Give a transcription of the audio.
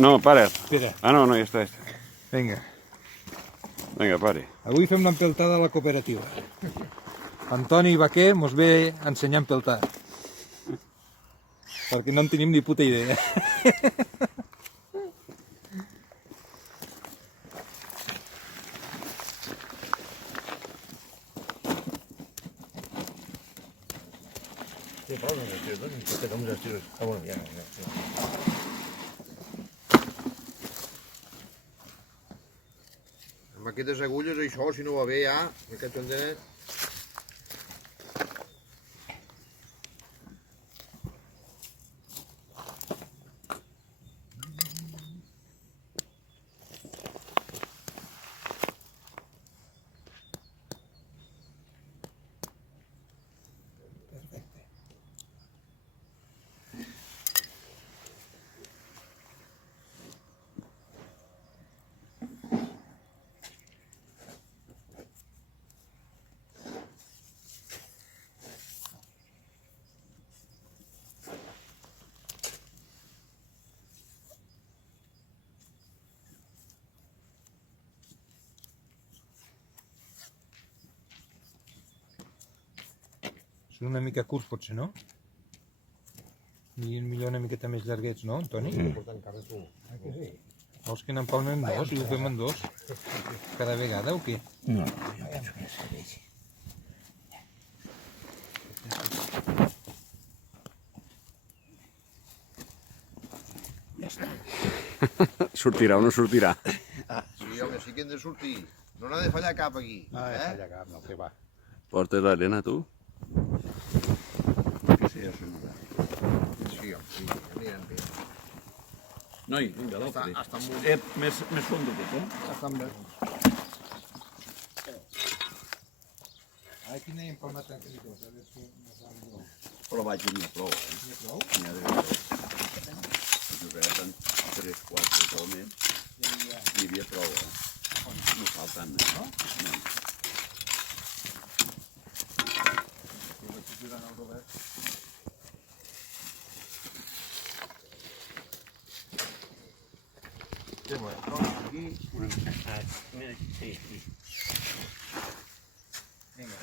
No, para. Espera. Ah, no, ja està. Vinga. Vinga, pari. Avui fem l'empeltada a la cooperativa. Antoni Vaquer mos ve a ensenyar a empeltar. Perquè no en tenim ni puta idea. Sí, Pau, no els tiros, no? Perquè doncs els tiros. Ah, bueno, ja. Amb aquestes agulles, això, si no va bé, ja, aquest tendent... Són una mica curts, potser, no? Millor una miqueta més llarguets, no, Antoni? Portant cara tu. Ah, que sí? Vols que n'empalmem dos i ho fem en dos? Cada vegada o què? No, jo penso que serveix. Sortirà o no sortirà? Sí, home, sí que hem de sortir. No n'ha de fallar cap aquí. No, falla cap, no, que va. Portes l'arena, tu? Sí, home, sí, anirem bé. Noi, vinga, l'altre. Està molt... Més fondo que tu. Estan bé. Aquí n'hi ha empalmat entre dos, a veure si ens han de... Però vaig, n'hi ha prou. N'hi ha prou? N'hi ha de prou. Jo crec que 3, 4 homes n'hi havia prou, No falten, no? No. Aquí, Sí, sí. Vinga,